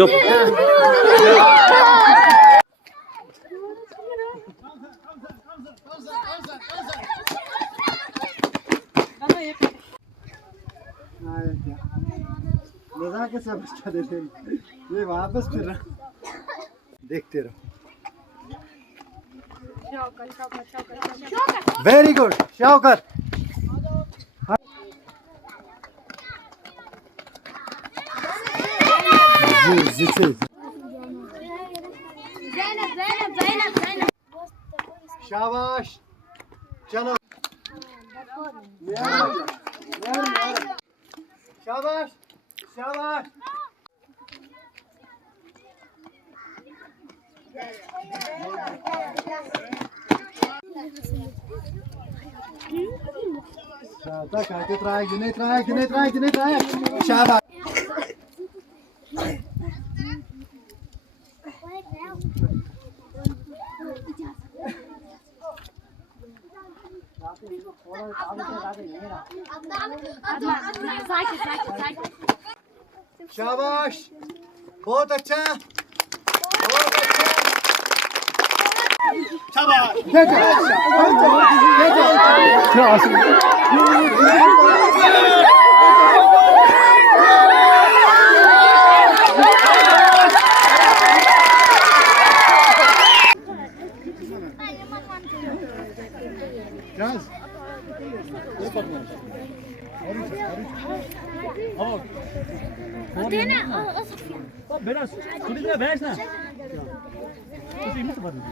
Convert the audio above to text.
चुप मजाक से बचा देते हैं ये वापस फिर रहा देखते रहो वेरी गुड शौकत शाबाश चलो शाबाश शाबाश शाबाश शाबाश बहुत अच्छा शाबाश Biraz, şuraya versene. ਤੁਸੀਂ ਨਹੀਂ ਸਵਾਦ ਨਹੀਂ